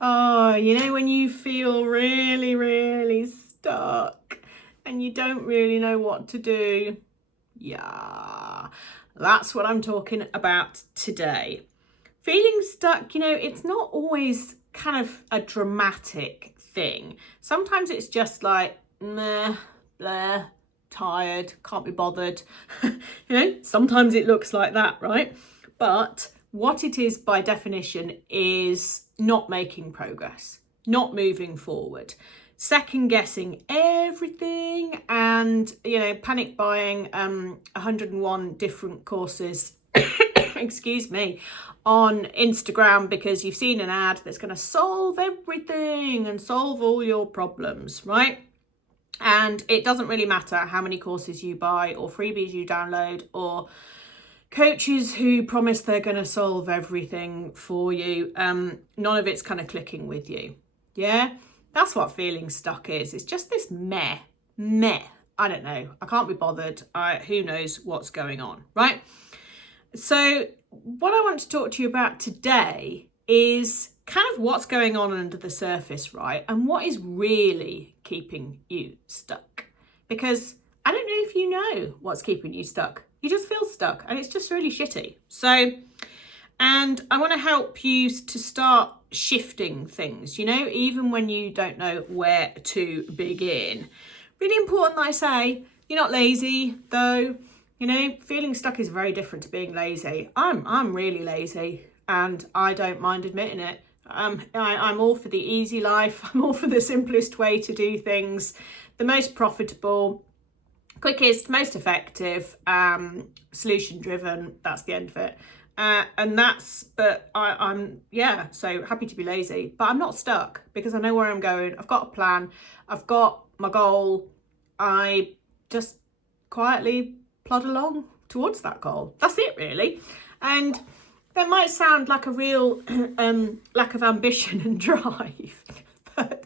Oh, when you feel really, really stuck and you don't really know what to do. Yeah, that's what I'm talking about today. Feeling stuck, it's not always kind of a dramatic thing. Sometimes it's just like, meh, blah, tired, can't be bothered. Sometimes it looks like that, right? But what it is by definition is not making progress, not moving forward, second guessing everything, and panic buying 101 different courses excuse me, on Instagram because you've seen an ad that's going to solve everything and solve all your problems, right? And it doesn't really matter how many courses you buy or freebies you download or coaches who promise they're going to solve everything for you. None of it's kind of clicking with you. Yeah, that's what feeling stuck is. It's just this meh. I don't know. I can't be bothered. Who knows what's going on, right? So what I want to talk to you about today is kind of what's going on under the surface, right? And what is really keeping you stuck. Because I don't know if you know what's keeping you stuck. You just feel stuck and it's just really shitty. And I want to help you to start shifting things, even when you don't know where to begin. Really important that I say, you're not lazy though. Feeling stuck is very different to being lazy. I'm really lazy and I don't mind admitting it. I'm all for the easy life. I'm all for the simplest way to do things, the most profitable, quickest, most effective, solution driven. That's the end of it. I'm so happy to be lazy, but I'm not stuck because I know where I'm going. I've got a plan. I've got my goal. I just quietly plod along towards that goal. That's it, really. And that might sound like a real lack of ambition and drive, but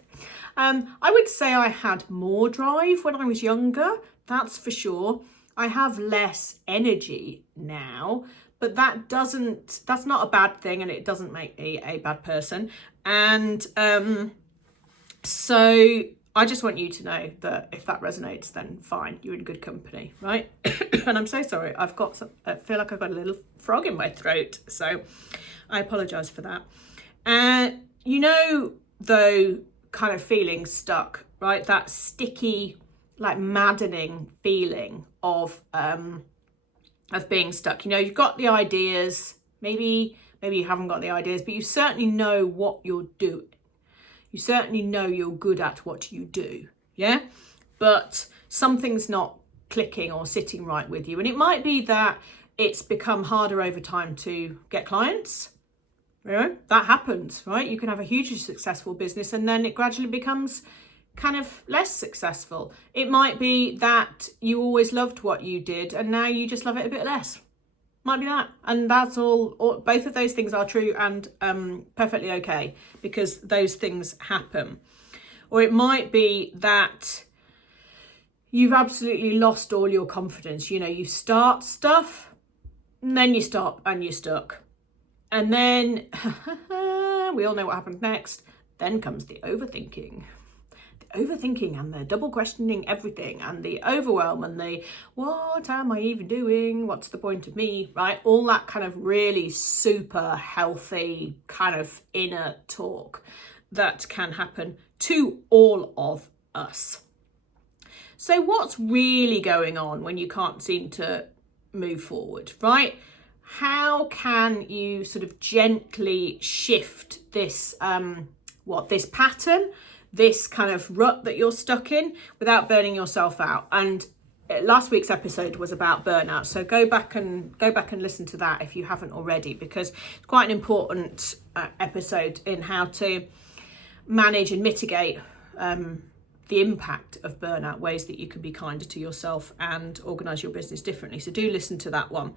I would say I had more drive when I was younger, that's for sure. I have less energy now, but that's not a bad thing, and it doesn't make me a bad person. And so I just want you to know that if that resonates, then fine, you're in good company, right? And I'm so sorry, I feel like I've got a little frog in my throat, so I apologise for that. Though, kind of feeling stuck, right? That sticky, like maddening feeling of being stuck. You've got the ideas, maybe you haven't got the ideas, but you certainly know what you're doing. You certainly know you're good at what you do, yeah? But something's not clicking or sitting right with you. And it might be that it's become harder over time to get clients. That happens, right? You can have a hugely successful business and then it gradually becomes kind of less successful. It might be that you always loved what you did and now you just love it a bit less. Might be that. And that's all both of those things are true and perfectly okay, because those things happen. Or it might be that you've absolutely lost all your confidence. You start stuff and then you stop and you're stuck. And then we all know what happens next. Then comes the overthinking. And the double questioning everything and the overwhelm and the what am I even doing, what's the point of me, right? All that kind of really super healthy kind of inner talk that can happen to all of us. So what's really going on when you can't seem to move forward, right? How can you sort of gently shift this this pattern, this kind of rut that you're stuck in, without burning yourself out? And last week's episode was about burnout, so go back and listen to that if you haven't already, because it's quite an important episode in how to manage and mitigate the impact of burnout, ways that you can be kinder to yourself and organise your business differently. So do listen to that one.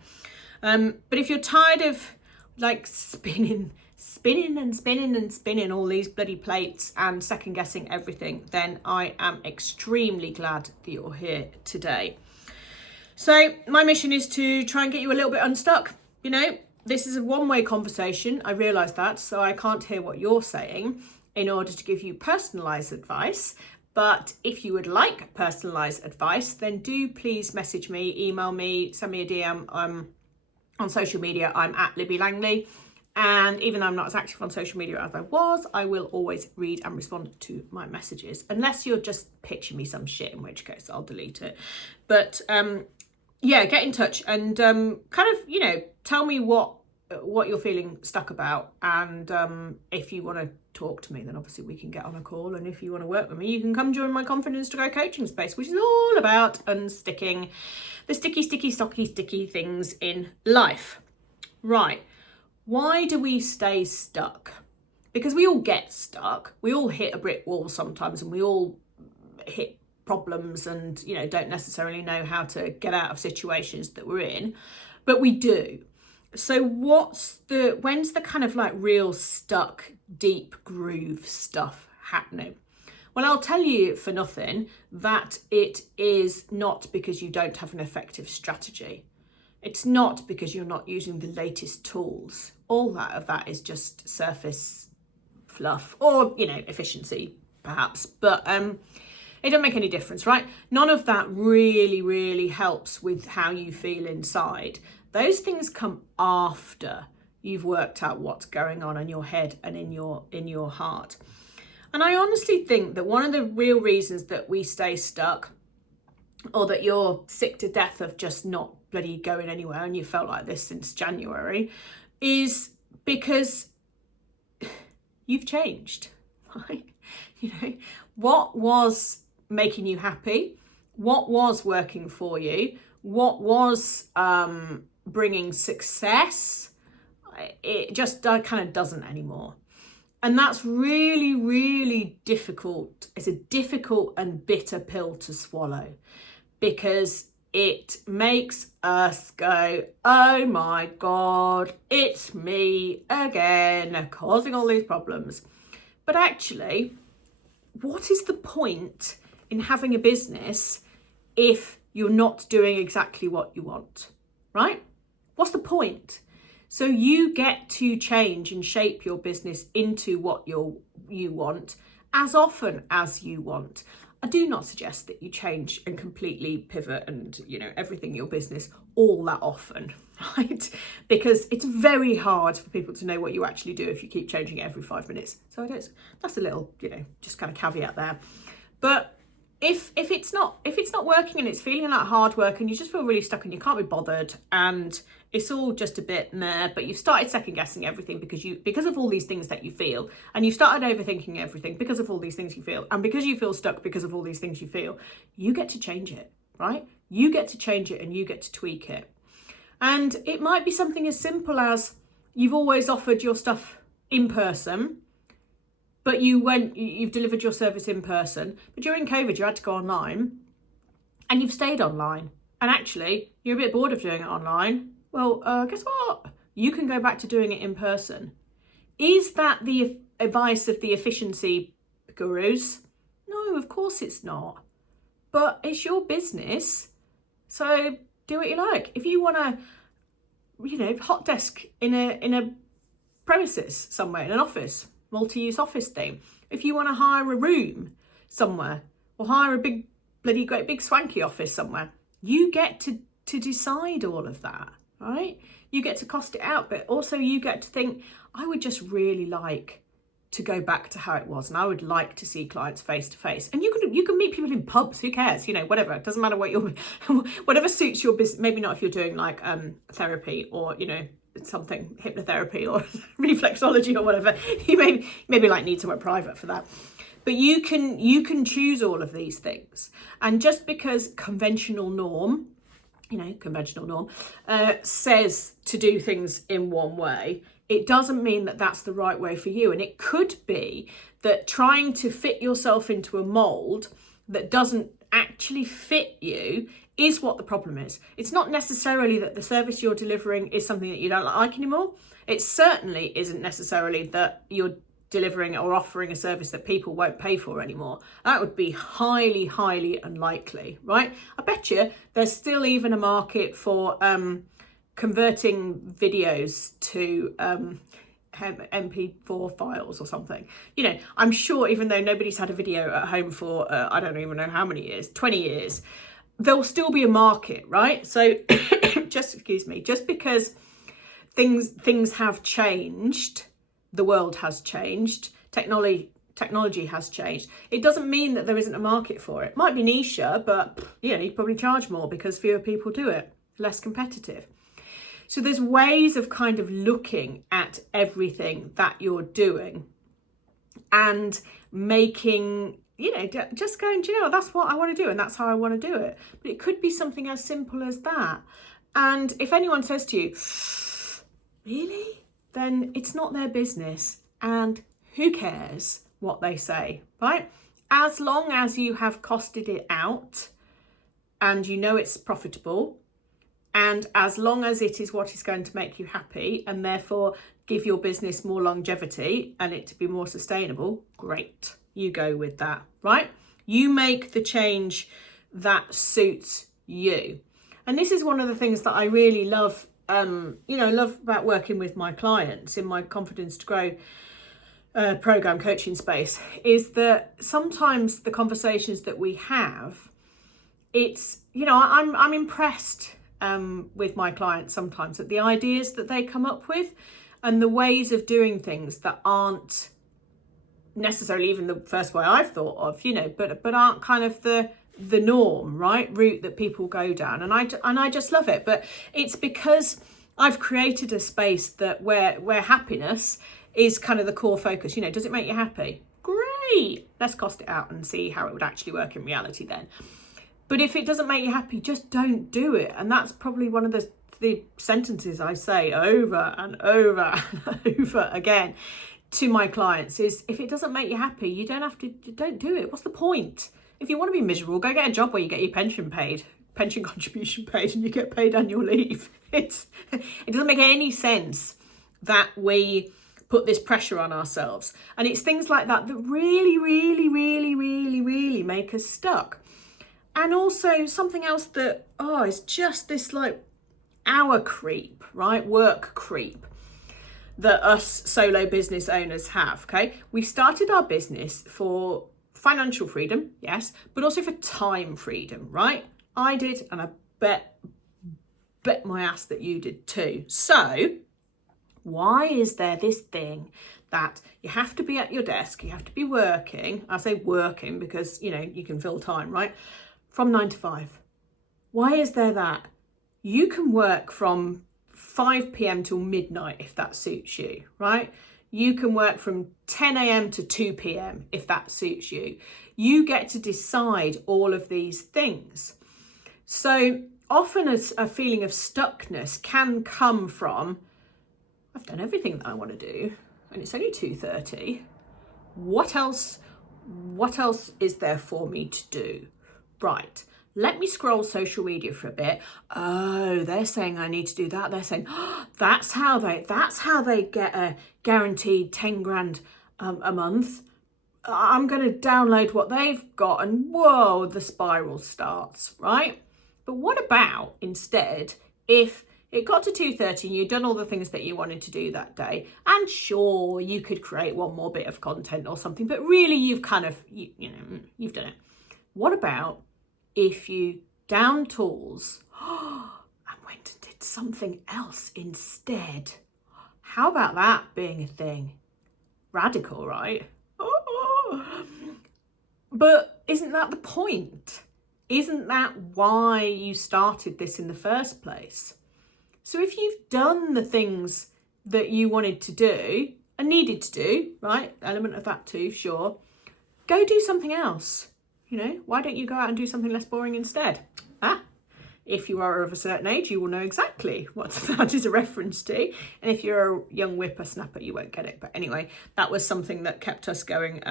But if you're tired of like spinning all these bloody plates and second guessing everything, then I am extremely glad that you're here today. So my mission is to try and get you a little bit unstuck. this is a one-way conversation. I realise that, so I can't hear what you're saying in order to give you personalised advice. But if you would like personalised advice, then do please message me, email me, send me a DM on social media. I'm at Libby Langley. And even though I'm not as active on social media as I was, I will always read and respond to my messages. Unless you're just pitching me some shit, in which case I'll delete it. But yeah, get in touch and kind of, you know, tell me what you're feeling stuck about. And if you want to talk to me, then obviously we can get on a call. And if you want to work with me, you can come join my Confidence to Go coaching space, which is all about unsticking the sticky things in life. Right. Why do we stay stuck? Because we all get stuck. We all hit a brick wall sometimes, and we all hit problems and, you know, don't necessarily know how to get out of situations that we're in, but we do. So when's the kind of like real stuck, deep groove stuff happening? Well, I'll tell you for nothing that it is not because you don't have an effective strategy. It's not because you're not using the latest tools. All of that is just surface fluff or, you know, efficiency perhaps, but it don't make any difference, right? None of that really helps with how you feel inside. Those things come after you've worked out what's going on in your head and in your heart. And I honestly think that one of the real reasons that we stay stuck, or that you're sick to death of just not bloody going anywhere, and you felt like this since January, is because you've changed, right? You know, what was making you happy? What was working for you? What was bringing success? It just kind of doesn't anymore. And that's really difficult. It's a difficult and bitter pill to swallow, because it makes us go, oh my God, it's me again, causing all these problems. But actually, what is the point in having a business if you're not doing exactly what you want, right? What's the point? So you get to change and shape your business into what you want as often as you want. I do not suggest that you change and completely pivot and, you know, everything in your business all that often, right? Because it's very hard for people to know what you actually do if you keep changing it every 5 minutes. So that's a little, you know, just kind of caveat there. But if it's not working and it's feeling like hard work and you just feel really stuck and you can't be bothered and it's all just a bit meh, but you've started second guessing everything because of all these things that you feel, and you've started overthinking everything because of all these things you feel, and because you feel stuck because of all these things you feel, you get to change it, right? You get to change it and you get to tweak it. And it might be something as simple as you've always offered your stuff in person, but you've delivered your service in person, but during COVID you had to go online, and you've stayed online, and actually you're a bit bored of doing it online. Well, guess what? You can go back to doing it in person. Is that the advice of the efficiency gurus? No, of course it's not. But it's your business, so do what you like. If you want to, you know, hot desk in a premises somewhere, in an office, multi-use office thing. If you want to hire a room somewhere, or hire a big, bloody great big swanky office somewhere, you get to decide all of that, right? You get to cost it out, but also you get to think, I would just really like to go back to how it was, and I would like to see clients face to face. And you can meet people in pubs, who cares, you know, whatever. It doesn't matter what whatever suits your business. Maybe not if you're doing like therapy or, you know, something, hypnotherapy or reflexology or whatever. You maybe like need somewhere private for that. But you can choose all of these things. And just because conventional norm says to do things in one way, it doesn't mean that that's the right way for you. And it could be that trying to fit yourself into a mold that doesn't actually fit you is what the problem is. It's not necessarily that the service you're delivering is something that you don't like anymore. It certainly isn't necessarily that you're delivering or offering a service that people won't pay for anymore. That would be highly unlikely, right? I bet you there's still even a market for converting videos to MP4 files or something. You know, I'm sure even though nobody's had a video at home for, I don't even know how many years, 20 years, there'll still be a market, right? So just because things have changed, the world has changed, technology has changed, it doesn't mean that there isn't a market for it. Might be niche, but you know, you probably charge more because fewer people do it, less competitive. So there's ways of kind of looking at everything that you're doing and making, you know, just going, do you know, that's what I want to do and that's how I want to do it. But it could be something as simple as that. And if anyone says to you, really? Then it's not their business, and who cares what they say, right? As long as you have costed it out and you know it's profitable, and as long as it is what is going to make you happy and therefore give your business more longevity and it to be more sustainable, great, you go with that, right? You make the change that suits you. And this is one of the things that I really love, love about working with my clients in my Confidence to Grow program coaching space, is that sometimes the conversations that we have, it's, you know, I'm impressed with my clients sometimes at the ideas that they come up with and the ways of doing things that aren't necessarily even the first way I've thought of, you know, but aren't kind of the norm, right, route that people go down, and I just love it. But it's because I've created a space that where happiness is kind of the core focus. You know, does it make you happy? Great, let's cost it out and see how it would actually work in reality then. But if it doesn't make you happy, just don't do it. And that's probably one of the sentences I say over and over and over again to my clients is, if it doesn't make you happy, you don't do it. What's the point? If you want to be miserable, go get a job where you get your pension contribution paid, and you get paid annual leave. It doesn't make any sense that we put this pressure on ourselves. And it's things like that that really, really, really, really, really make us stuck. And also something else that, is just this like hour creep, right? Work creep that us solo business owners have, okay? We started our business for financial freedom, yes, but also for time freedom, right? I did, and I bet my ass that you did too. So why is there this thing that you have to be at your desk, you have to be working? I say working because, you know, you can fill time, right? From 9 to 5. Why is there that? You can work from 5 p.m. till midnight if that suits you, right? You can work from 10 a.m. to 2 p.m. if that suits you. You get to decide all of these things. So often a feeling of stuckness can come from, I've done everything that I want to do and it's only 2:30. What else is there for me to do? Right, let me scroll social media for a bit. Oh, they're saying I need to do that. They're saying, that's how they get a guaranteed 10 grand a month. I'm going to download what they've got, and whoa, the spiral starts, right? But what about instead if it got to 2:30 and you'd done all the things that you wanted to do that day, and sure, you could create one more bit of content or something, but really you've kind of, you've done it. What about if you down tools and went and did something else instead? How about that being a thing? Radical, right? But isn't that the point? Isn't that why you started this in the first place? So if you've done the things that you wanted to do and needed to do, right, element of that too, sure, go do something else. You know, why don't you go out and do something less boring instead? If you are of a certain age, you will know exactly what that is a reference to. And if you're a young whippersnapper, you won't get it. But anyway, that was something that kept us going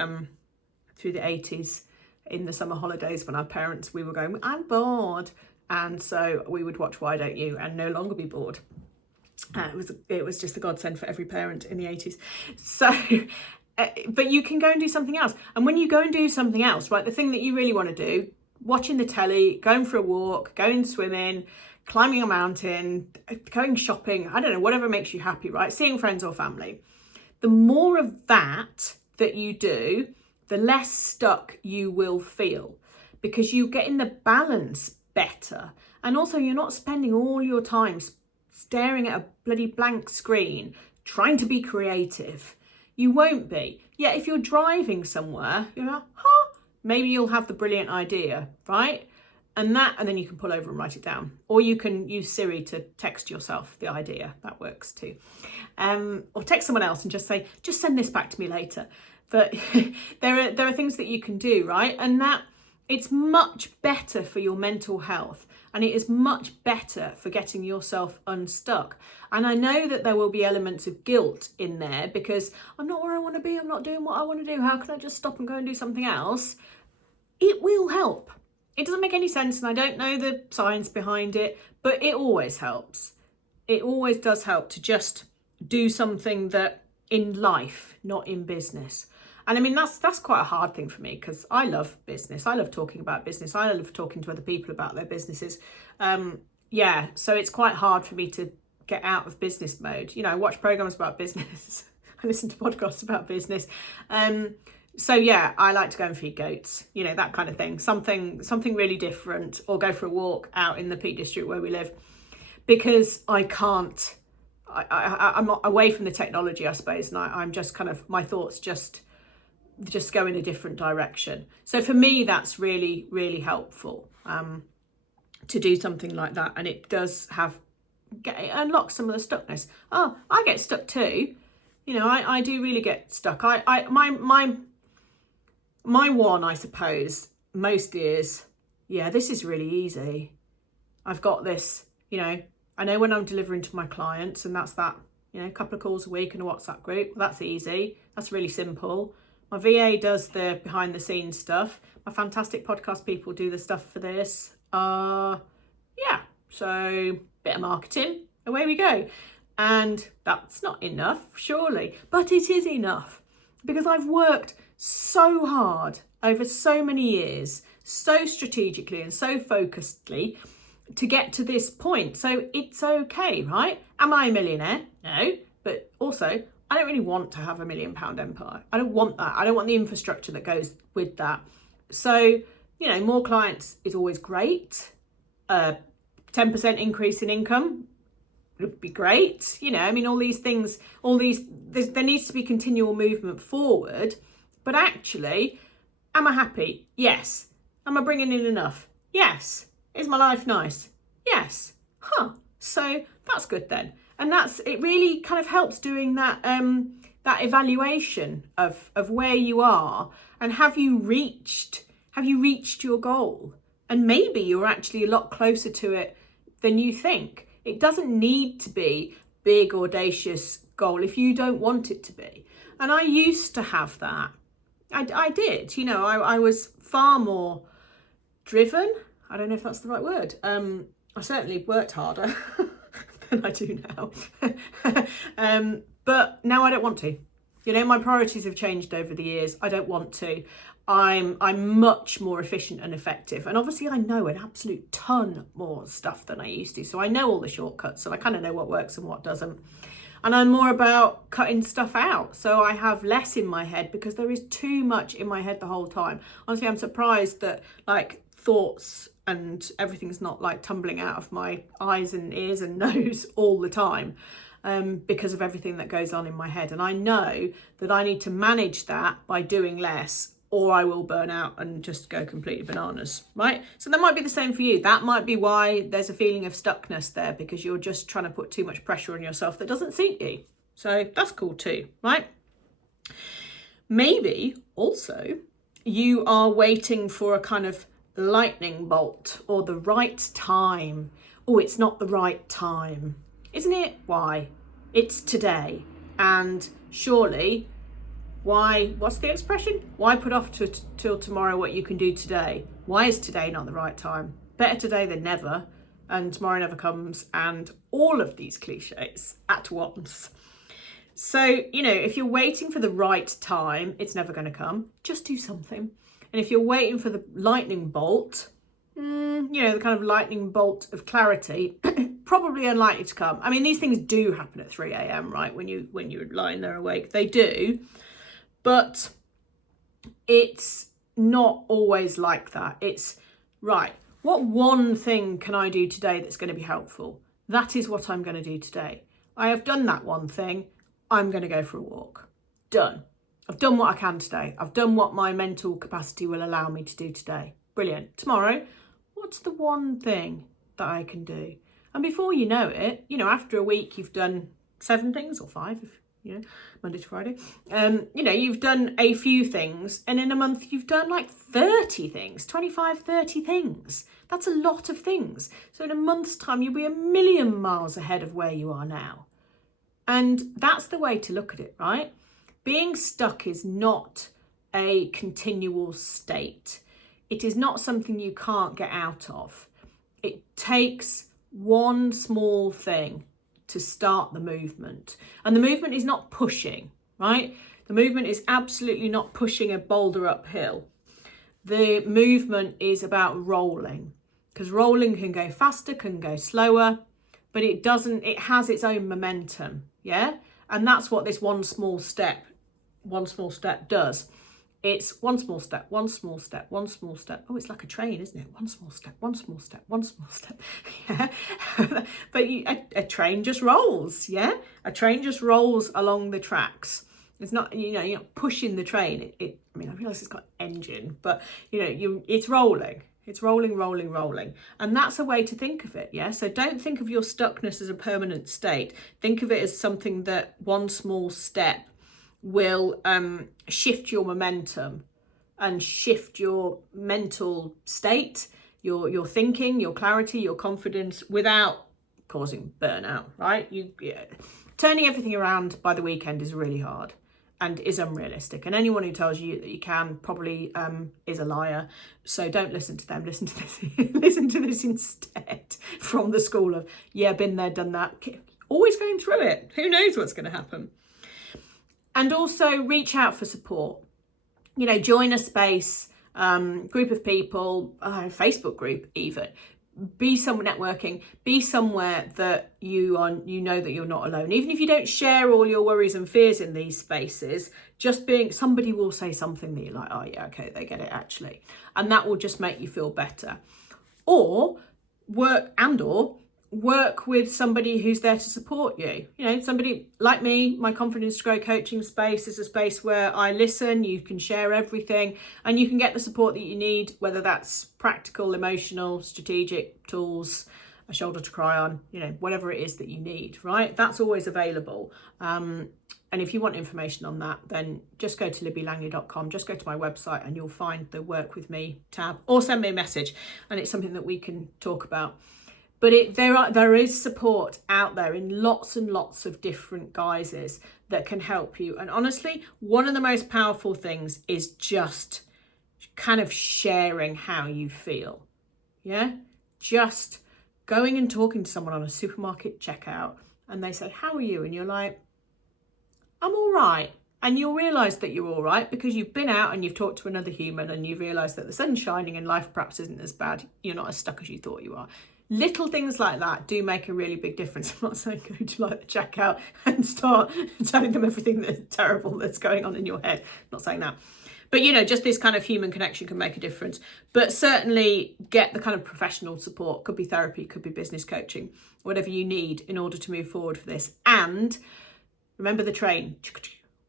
through the 80s in the summer holidays when our parents, we were going, I'm bored. And so we would watch Why Don't You and no longer be bored. It was just a godsend for every parent in the 80s. So... but you can go and do something else. And when you go and do something else, right, the thing that you really want to do, watching the telly, going for a walk, going swimming, climbing a mountain, going shopping, I don't know, whatever makes you happy, right? Seeing friends or family. The more of that you do, the less stuck you will feel, because you get in the balance better. And also you're not spending all your time staring at a bloody blank screen trying to be creative. You won't be. Yeah, if you're driving somewhere, you're like, maybe you'll have the brilliant idea, right? And then you can pull over and write it down. Or you can use Siri to text yourself the idea. That works too. Or text someone else and just say, just send this back to me later. But there are things that you can do, right? And that it's much better for your mental health. And it is much better for getting yourself unstuck. And I know that there will be elements of guilt in there because I'm not where I want to be. I'm not doing what I want to do. How can I just stop and go and do something else? It will help. It doesn't make any sense, and I don't know the science behind it, but it always helps. It always does help to just do something that in life, not in business. And I mean, that's quite a hard thing for me because I love business. I love talking about business. I love talking to other people about their businesses. So it's quite hard for me to get out of business mode. You know, I watch programs about business. I listen to podcasts about business. So yeah, I like to go and feed goats, you know, that kind of thing. Something really different, or go for a walk out in the Peak District where we live, because I can't. I'm not away from the technology, I suppose, and I'm just kind of, my thoughts just go in a different direction. So for me, that's really, really helpful to do something like that, and it does it unlocks some of the stuckness. Oh, I get stuck too. You know, I do really get stuck. My one, I suppose, mostly is, yeah, this is really easy. I've got this, you know, I know when I'm delivering to my clients, and that's that, you know, a couple of calls a week and a WhatsApp group. Well, that's easy. That's really simple. My VA does the behind the scenes stuff. My fantastic podcast people do the stuff for this. So bit of marketing, away we go. And that's not enough, surely, but it is enough, because I've worked so hard over so many years, so strategically and so focusedly to get to this point. So it's okay, right? Am I a millionaire? No, but also I don't really want to have £1 million empire. I don't want that. I don't want the infrastructure that goes with that. So, you know, more clients is always great. 10% increase in income would be great. You know, I mean, all these things, there needs to be continual movement forward. But actually, am I happy? Yes. Am I bringing in enough? Yes. Is my life nice? Yes. So that's good then. And it really kind of helps doing that that evaluation of where you are, and have you reached your goal? And maybe you're actually a lot closer to it than you think. It doesn't need to be big, audacious goal if you don't want it to be. And I used to have that. I did, you know, I was far more driven. I don't know if that's the right word. I certainly worked harder than I do now. But now I don't want to. You know, my priorities have changed over the years. I don't want to. I'm much more efficient and effective. And obviously I know an absolute ton more stuff than I used to. So I know all the shortcuts, so I kind of know what works and what doesn't. And I'm more about cutting stuff out. So I have less in my head because there is too much in my head the whole time. Honestly, I'm surprised that like thoughts and everything's not like tumbling out of my eyes and ears and nose all the time, because of everything that goes on in my head. And I know that I need to manage that by doing less, or I will burn out and just go completely bananas, right? So that might be the same for you. That might be why there's a feeling of stuckness there, because you're just trying to put too much pressure on yourself that doesn't suit you. So that's cool too, right? Maybe also you are waiting for a kind of lightning bolt or the right time. Oh, it's not the right time. Isn't it? Why? It's today. And surely, why, what's the expression? Why put off till tomorrow what you can do today? Why is today not the right time? Better today than never, and tomorrow never comes, and all of these cliches at once. So, you know, if you're waiting for the right time, it's never going to come. Just do something. And if you're waiting for the lightning bolt, the kind of lightning bolt of clarity, probably unlikely to come. I mean, these things do happen at 3 a.m, right? When you're lying there awake, they do. But it's not always like that. It's, right, what one thing can I do today that's going to be helpful? That is what I'm going to do today. I have done that one thing. I'm going to go for a walk. Done. I've done what I can today. I've done what my mental capacity will allow me to do today. Brilliant. Tomorrow, what's the one thing that I can do? And before you know it, after a week, you've done 7 things or 5, if Monday to Friday. You've done a few things, and in a month you've done like 30 things, 25, 30 things. That's a lot of things. So in a month's time, you'll be a million miles ahead of where you are now. And that's the way to look at it, right? Being stuck is not a continual state. It is not something you can't get out of. It takes one small thing to start the movement. And the movement is not pushing, right? The movement is absolutely not pushing a boulder uphill. The movement is about rolling, because rolling can go faster, can go slower, but it has its own momentum, yeah? And that's what this one small step does. It's one small step, one small step, one small step. Oh, it's like a train, isn't it? One small step, one small step, one small step. Yeah. But a train just rolls, yeah? A train just rolls along the tracks. It's not, you're not pushing the train. I realise it's got an engine, but it's rolling. It's rolling, rolling, rolling. And that's a way to think of it, yeah? So don't think of your stuckness as a permanent state. Think of it as something that one small step will shift your momentum and shift your mental state, your thinking, your clarity, your confidence, without causing burnout, right? Turning everything around by the weekend is really hard and is unrealistic. And anyone who tells you that you can probably is a liar. So don't listen to them. Listen to this. Listen to this instead, from the school of, been there, done that. Always going through it. Who knows what's going to happen? And also reach out for support. Join a space, group of people, Facebook group even. Be somewhere networking. Be somewhere that you know that you're not alone. Even if you don't share all your worries and fears in these spaces, just being, somebody will say something that you're like, oh yeah, okay, they get it actually. And that will just make you feel better. Or work with somebody who's there to support you. Somebody like me. My Confidence to Grow coaching space is a space where I listen, you can share everything, and you can get the support that you need, whether that's practical, emotional, strategic tools, a shoulder to cry on, whatever it is that you need, right? That's always available. And if you want information on that, then just go to libbylangley.com, just go to my website and you'll find the Work With Me tab, or send me a message and it's something that we can talk about. But there is support out there in lots and lots of different guises that can help you. And honestly, one of the most powerful things is just kind of sharing how you feel. Yeah? Just going and talking to someone on a supermarket checkout and they say, how are you? And you're like, I'm all right. And you'll realise that you're all right because you've been out and you've talked to another human and you've realised that the sun's shining and life perhaps isn't as bad. You're not as stuck as you thought you are. Little things like that do make a really big difference. I'm not saying go to the checkout and start telling them everything that's terrible that's going on in your head. I'm not saying that. But, just this kind of human connection can make a difference. But certainly get the kind of professional support. Could be therapy, could be business coaching, whatever you need in order to move forward for this. And remember the train.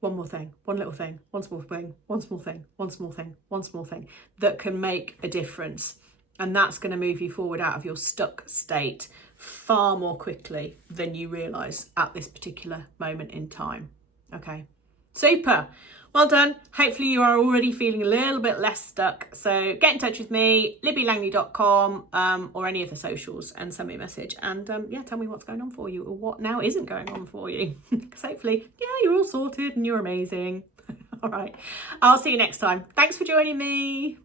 One more thing, one little thing, one small thing, one small thing, one small thing, one small thing that can make a difference. And that's going to move you forward out of your stuck state far more quickly than you realise at this particular moment in time. Okay, super. Well done. Hopefully you are already feeling a little bit less stuck. So get in touch with me, libbylangley.com, or any of the socials, and send me a message. And tell me what's going on for you or what now isn't going on for you. Because hopefully, you're all sorted and you're amazing. All right. I'll see you next time. Thanks for joining me.